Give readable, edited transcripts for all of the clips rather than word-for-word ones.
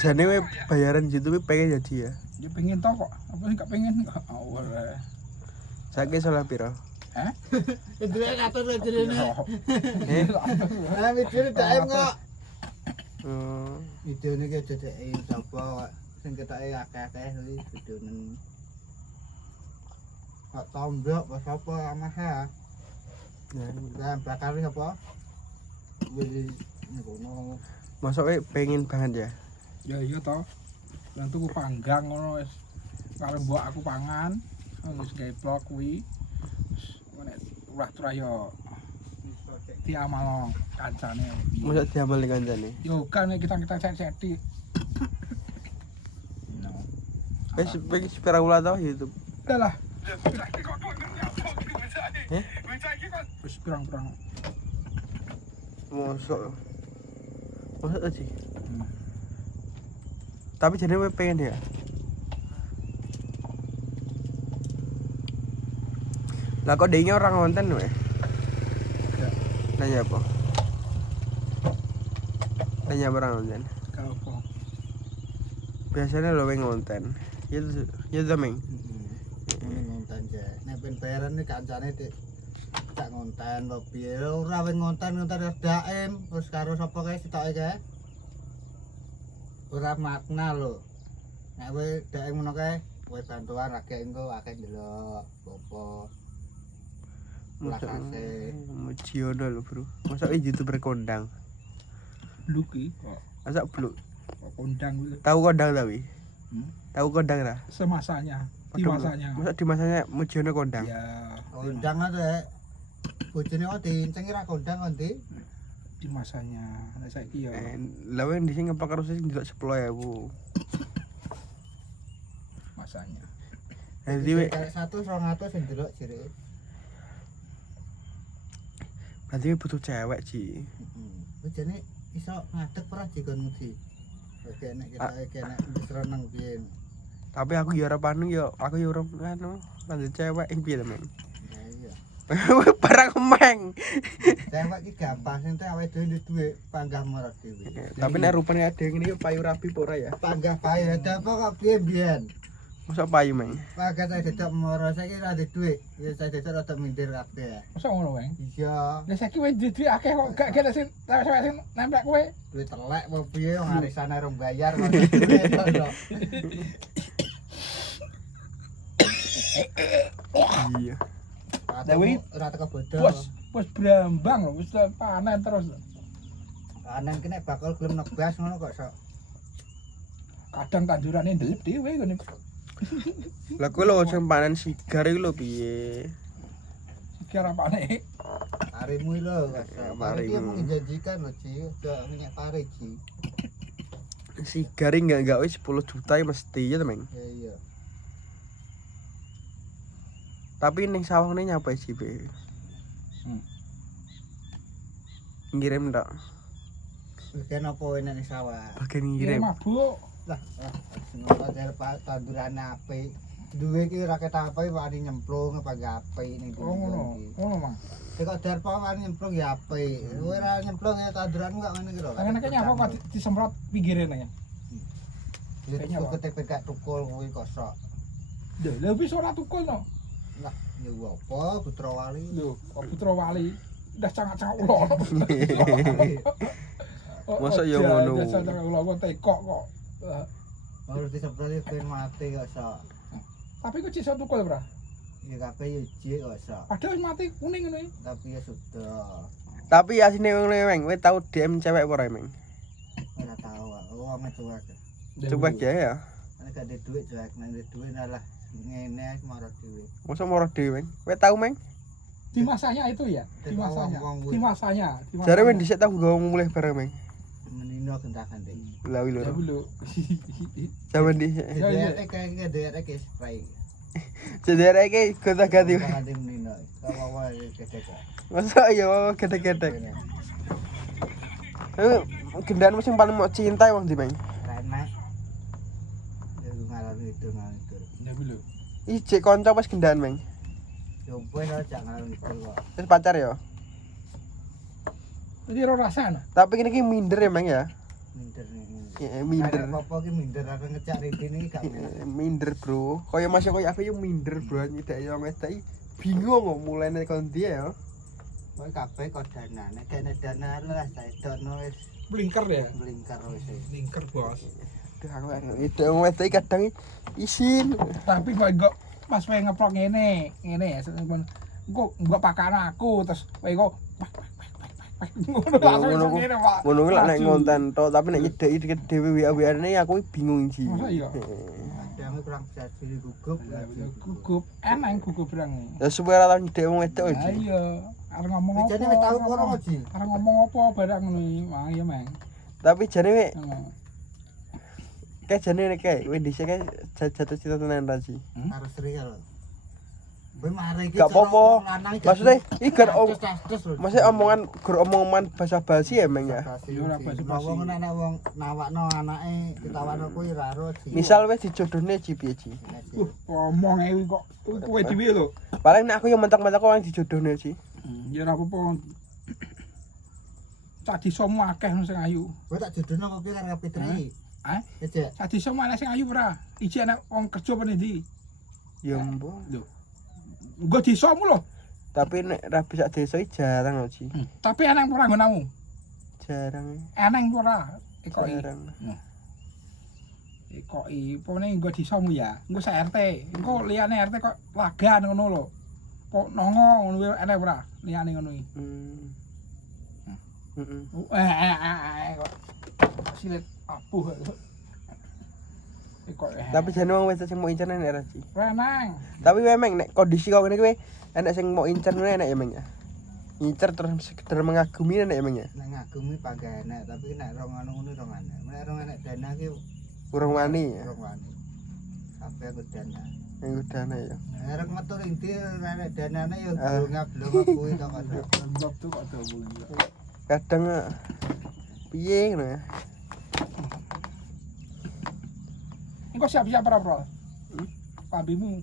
Jane we bayaran YouTube pengen jadi ya. Ya pengen tau kok. Apa sih gak pengen? Ora. Saiki salah piro? Hah? Itu ngatur jenenge. Eh? Ah video dak kok. Oh. Videone ki aja dek sapa sing ketoke akeh-akeh kuwi videone. Kok tombok apa sapa amah Ya. Lah bakar apa? Wis ngono. Masuk we pengen banget ya. Ya iya toh. Lah tuku panggang ngono wis. Karo mbok aku pangan. Wis gawe vlog kuwi. Nek turah-turah yo diamal kancane. Masa diamal kancane. Yo kan kita set-seti. No. Wis sepira ulah tau YouTube. Lah. Eh? Wis pirang-pirang. Mosok. Mosok aja. Tapi jadi we pengen ya. Lah kok dingin orang konten we? Enggak. Nanya apa? Nanya orang konten. Kalau apa? Biasanya lo pengen konten. Ya zameng. Ini ngonten je. Nek ben bayaran iki kancane dik tak ngonten lho piye ora wis ngonten daem terus karo sapa kae sitoke kae. Ora makna lho. Nek kowe daem ngono kae, kowe bantuan akeh engko akeh ndelok apa. Lakase. Mujiono lo bro. Masa YouTuber kondang. Luki kok Masa bluk. kondang kuwi. Tahu kondang tapi? Hmm? Tahu kondang lah. Semasanya, di Aduh, masanya. Masa di masanya Mujiono kondang? Ya, Kondang ade. Bojone kok diincengi ra kondang kok ndi? di masanya. Nek saiki ya Lah wong di sini ngapa karo sing ndelok 10.000. masanya. Jadi we Kayak 100 200 sing delok jereke. berarti we butuh cewek sih. Bojone iso ngadeg ora dikon ngudi. Oke nek kita nek wis reneng piye. Tapi aku ya ora panu yo, aku yo ora anu, lanjut cewek ing piye men. Ya iya. Barang meng. Cewek iki gampang sing teh awake dhewe duwe panggah marang dhewe. Tapi nek rupane ade ngene yo payu rapi apa ora ya? Panggah payu ada apa kok piye mbiyen? Masa payu meng. Panggah saya dedok moro saiki ora ada duit. Ya saya dedok rada mindir kabeh. Masa ngono wae? Iya, Lah saiki wis duwe akeh kok gak kene sing cewek sing nempel kowe. duit telek apa piye wong arisane rong bayar kok duit to. Iya. Dewi, ora teko bodho. Wis brambang lho, wis panen terus. Kanan kene bakal gelem nebas ngono kok sok. Kadang tandurane ndelep dhewe ngene. Lah kowe lho sing panen sigar iki lho piye? Kira apane? Harimu lho kok. Mari dia Harimu. menjanjikan lho Ci, udah minyak pare Ci. Sigar enggak wis 10 juta ya mesti ya meng. Ya iya. Tapi ning sawahne nyapa sih be? Ngirim ndak? Bagian apa enak ning sawah? Bagian Ngirim ngirim. mabuk. Lah, semoga dari tandurane apik. Duwe iki ora ketak apik wani nyemplung apa gak apik ning Oh ngono. Ngono, Mang. Kok darpa wani nyemplung ya apik. Kowe ora nyemplung ya tanduranmu gak ngene iki lho. Kan kayaknya apa kok disemprot pinggirene ya. Kayaknya ketek gak tukul kuwi kosok. Lho, lha wis ora tukul no. Lah, ya apa Putra Wali. Lho, kok Putra Wali udah cangak-cangak ulo. Masa ya ngono? Udah cangak ulo kok tekok kok. Harus disemprot ben mati kosok. Tapi kok iso tukul, Bra? Ya kabeh ya jek kosok. Padahal wis mati kuning ngono iki. Tapi ya sudah. Tapi asine wong meng, kowe tau DM cewek apa ora meng? Ora tahu. Oh, cuek. Coba aja ya. Nek gak ada duit cuek, nek ada duit malah ngene marah dhewe. Masa moro dhewe meng? Kowe tau meng? Di masanya itu ya, di masanya. Di masanya. Jare wis dhisik tau nggawa mulih bareng meng. Menino gentakan deh. Lah wi Ya lho. dulu. Jaman dhisik. Jadi kayak DRE ke spray. Cedera iki gonta-ganti. Ganti menino. Kawawa gede. Masa ya gede-gede. Gendaan sing paling mau cinta wong ndi meng? Karena ya ngalami itu ngalami itu. Ya dulu. Ijek kanca wis gendaan, Meng. Coba lah jangan ngidul kok. Wis pacar ya. Jadi ora rasane. Tapi ini ki minder ya, Meng ya. Minder nih. Ya, minder. Apa ki minder aku ngecak rene iki gak enak. Minder, Bro. Kaya masih kaya aku yo minder, Bro. Nyidak yo ngedaki bingung kok mulane kon ndi ya. Kowe kabeh kok danane, kene danane lah saedono wis Blinker ya. melingkar wis. Blinker, Bos. Duh aku itu ngedaki kadang isin. Tapi kok pas kowe ngeplok ngene ya engko pakan aku terus kowe kok Ngono ku lak nek ngonten to, tapi nek nyedeki dikit dhewe WA-WA-ne aku bingung iki. Masa iya? Kadang kurang bisa diri gugup. Gugup, enak gugup brang. Ya supaya ora tau nyedeki wong wedok Lah iki. iya, arep ngomong apa? Jane wis tau kono Ji. Arep ngomong apa barang ngono iki. Wah iya, Mang. Tapi jane we kayak jane nek kowe dhisik kae jatuh cinta tenan ra sih. Harus Sri karo. Kowe mare iki. Gak apa-apa. Maksudnya iki kan maksudnya omongan omongan basa-basi ya, Meng ya. Yo ora basa-basi. Wong anak wong nawakno anake ditawano kuwi ra ro Ji. Misal wis dijodohne Ji piye Ji. Ngomong ae kok kowe dhewe lho. Paling nek aku yo mentok-mentok kok wong dijodohne Ji. Ya ora apa-apa. Cak disomu akeh sing ayu. Kowe tak jodohno apa piye karo Fitri? Hah? Ece. Cak disomu ana sing ayu ora? Iki ana wong kerja apa ndi? Ya mbok. Lho. Nggo disomu lho. Tapi nek ra bisa desa iki jarang lho Ji. Tapi ana ora nggonamu. Jarang. Ana ora. Ekoki. Jarang. Ekoki, pone nggo disomu ya. Nggo sak RT. Engko liyane RT kok lagan ngono lho. Kok nongo ngono kuwi ana ora? Liyane ngono iki. Kok silet apuh. Tapi jane wong wedok sing mau incer nek ra Ji. Renang. Tapi memang nek kondisi kok ngene kuwi enek sing mau incer ngene enek ya Meng ya. Incer terus sekedar mengagumi enek ya Meng ya. Nek ngagumi pagah enak, tapi nek rong ngono rong enak. Nek rong enak dana ki Urung wani ya. rong wani. Sampai aku dana. Minggu dana ya. Arek metu ning ndi nek danane ya blonga-blonga kuwi to kok. Lembab tuh kok ada bunyi. Kadang piye ngono ya. Engko siap-siap ora, Bro? Pabimu.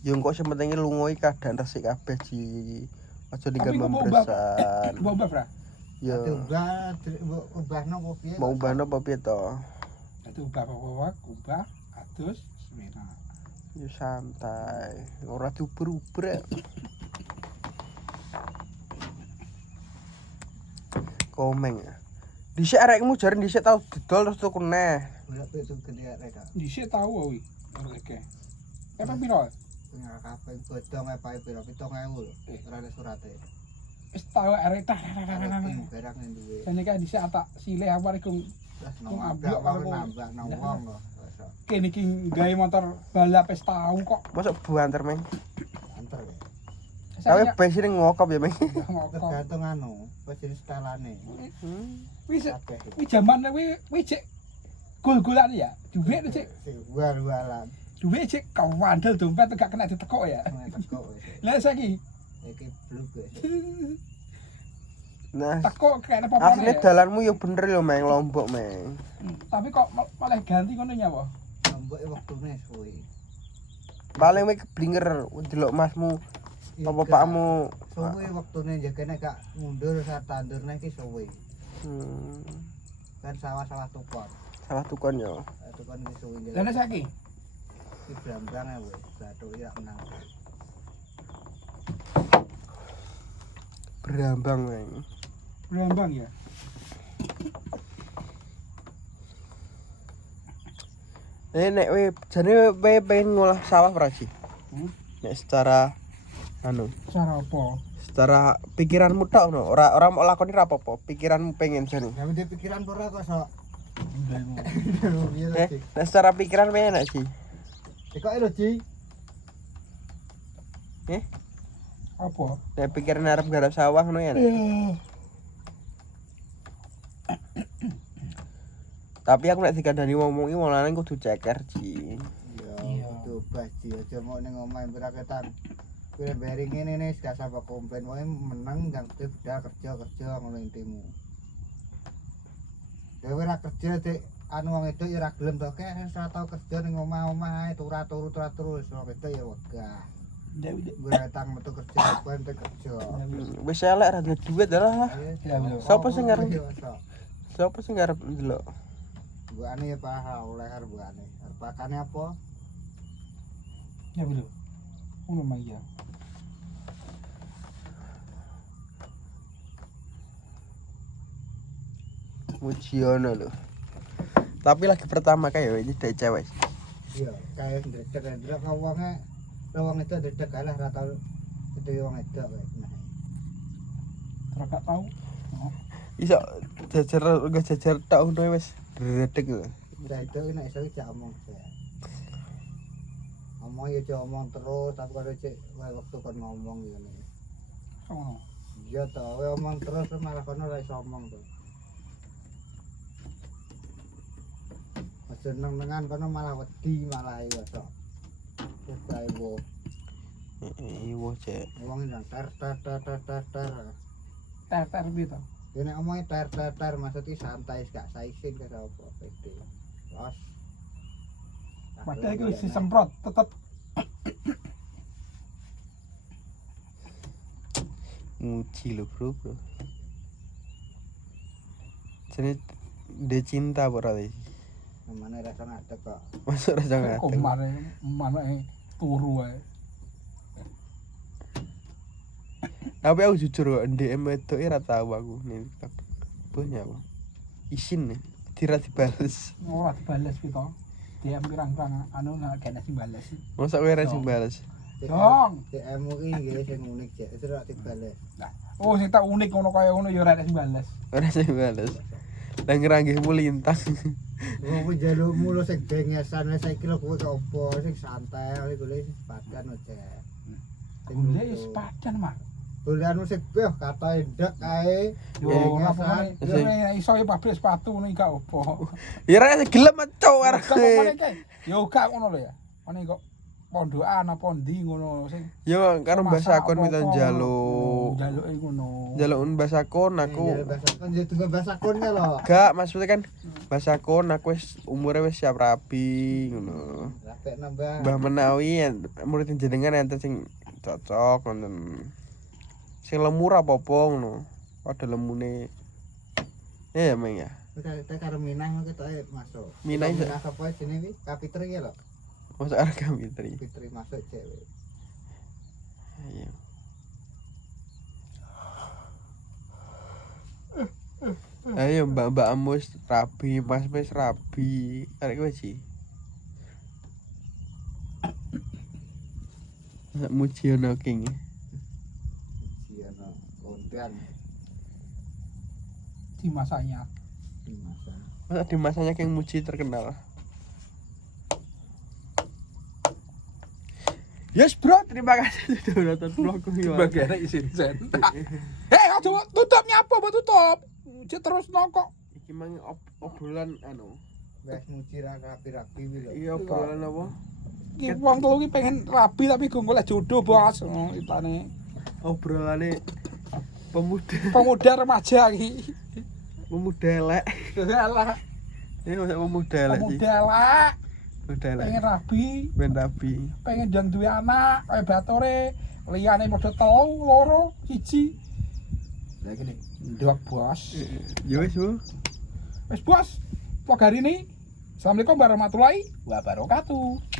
Yo kok sementinge lunga iki kadang resik kabeh Ji. Aja ninggal Tapi kok mau membresan. Mbok Bra. Yo Ubahno kok piye? mau ubahno apa piye to? Dadi ubah atus semena. Yo santai. Ora diuber-uber ya. Komeng ya. Dhisik arekmu jare dhisik tau didol terus tuku neh. Bolak itu gede arek. Dhisik tau kuwi. Oke. Apa piro? Punya kabeh bodong ae pae piro 7.000 lho. Ora ada surate. Wis tau arek tah. Barang ning duwe. Jane kan dhisik atak silih aku arek Terus ambil karo nambah nang wong kok. kene iki gawe motor balap wis tau kok. Masuk buanter Meng. Anter ya. Tapi bensin ngokop ya Meng. Tergantung anu, wis jenis stalane. Wis jaman kuwi cek gol-golan ya. Dhuwit cek. War-waran. Dhuwit cek kawandel dompet gak kena ditekok ya. Tekok wis. Lah saiki Iki bluk wis. Nah, tekok kene apa-apa asline dalanmu yo bener yo Meng, Lombok Meng. Tapi kok malah ganti ngono ya apa? Lombok wektune suwi. Paling mek keblinger ndelok masmu apa pakmu. Suwi wektune jagane gak mundur sak tandurne iki suwi. Kan sawah-sawah tukon. Salah tukon yo. Tukon iki suwi. Lah nek saiki Iki brambang ae wis, bathuk ya menang. Brambang Meng. Brambang ya. Nek we jane we pengen ngolah sawah ora sih? Nek secara anu, Cara apa? secara pikiranmu tok no, ora mau lakoni ra apa-apa, pikiranmu pengen jane. Ya mesti pikiran ora kok sok. Nek secara pikiran pengen enak sih. Kok lho Ji? Apa? Nek pikiran arep garap sawah ngono ya. Tapi aku nek dikandani wong-wong iki mulane kudu ceker Ji. Ya, kudu bas Ji, aja mau ning omahe beraketan. Kowe beri ngene nih gak sampe komplain wae menang gak udah kerja ngono intimu. Dewe ora kerja Dik, anu wong itu ya ora gelem to kek ora tau kerja ning omah-omah ae turu terus wong itu ya wegah. Beratang metu kerja apa ente kerja. Wis elek ra duwe duit lah. Sopo sing ngarep? Sopo sing ngarep ndelok? Buane ya Pak, oleh arep buane. Arep pakane apa? Ya belum. Ngono mah iya. Mujiono lho. Tapi lagi pertama kayak ini dari cewek. Iya, kayak ndredeg-ndredeg wonge wong itu ndredeg kalah ra tau itu wong itu kae. Ora gak tahu. Iso jajar tok ngono wis redeg lho. Udah itu nek iso cak omong. Omong ya cak omong terus tapi kalau cek waktu kon ngomong ngene. Ngono. Iya to, kowe omong terus malah kono ora iso omong to. Seneng-senengan kono malah wedi malah iya tok. Wis bae wo. Iya cek. Wong nang ter. Ter gitu. Ya nek omonge ter maksudnya santai gak saisin karo apa pede. Terus. Padahal iku wis disemprot tetep Muji lho bro. Jadi dia cinta apa ora? Namane rasa ngadeg kok. Masuk rasa kok ngateng. manake turu wae. Tapi aku jujur kok DM itu ora tahu aku nih. Punya aku. Isin nih, tidak dibales. Ora dibales gitu. DM pirang-pirang anu nek gak sing bales. Masa kowe ora sing bales? Dong. DM ki nggih sing unik cek, itu ora dibales. Oh sing tak unik ngono kaya ngono ya ora sing bales. Ora sing bales. Lah ngeranggihmu lintang. Wong njalukmu lho sing bengesan saiki lho kowe kok opo sing santai golek sing padan cek. Gule wis padan mah. Bulan sing beh kata endek kae. Yo ora iso ya pabrik sepatu ngono iki gak opo. Ya ora gelem cowok Gak arek. apa-apa kae. Yo gak ngono lho ya. Ngene kok pondokan apa ndi ngono sing Yo karo Mbah Sakon minta njaluk. Njaluk ngono. Njaluk Mbah Sakon aku. Kan jadi tunggu basakon lho. Gak, maksudnya kan Mbah Sakon aku wis umure wis siap rapi ngono. Rapek nambah. Mbah Menawi murid jenengan enten sing cocok wonten. Sing lemur apa-apa ngono. Padha lemune. Ya Meng ya. Kita karo Minang ketoke masuk. Minang Minang apa jenenge iki? Kapitri ya lho. Masuk arek kami tri. Kapitri masuk cewek. Iya. Ayo mbak-mbak amus rabi, mas rabi. Arek kowe sih. Mujiono King. Iya no. Kondan Di masanya. di masa. Masa di masanya King Muji terkenal. Yes bro, terima kasih sudah nonton vlogku ya. Bagian isin sentak. Aja tutup nyapa mbok tutup. Cek terus nokok. Iki mang obrolan anu. Wes muji ra rapi-rapi wi lho. Iya obrolan apa? Iki wong telu iki pengen rabi tapi go golek jodoh, Bos. Itane Obrolane pemuda remaja iki. pemuda elek. Alah, Ini masa pemuda elek sih. pemuda lah. Pemuda elek. Pengen rabi, Ben rabi. pengen jang duwe anak, kaya Batore, liyane padha telu, loro, siji. Lah gini, ndok Bos. Ya wis, Bu. Wis Bos, vlog hari ini. Assalamualaikum warahmatullahi wabarakatuh.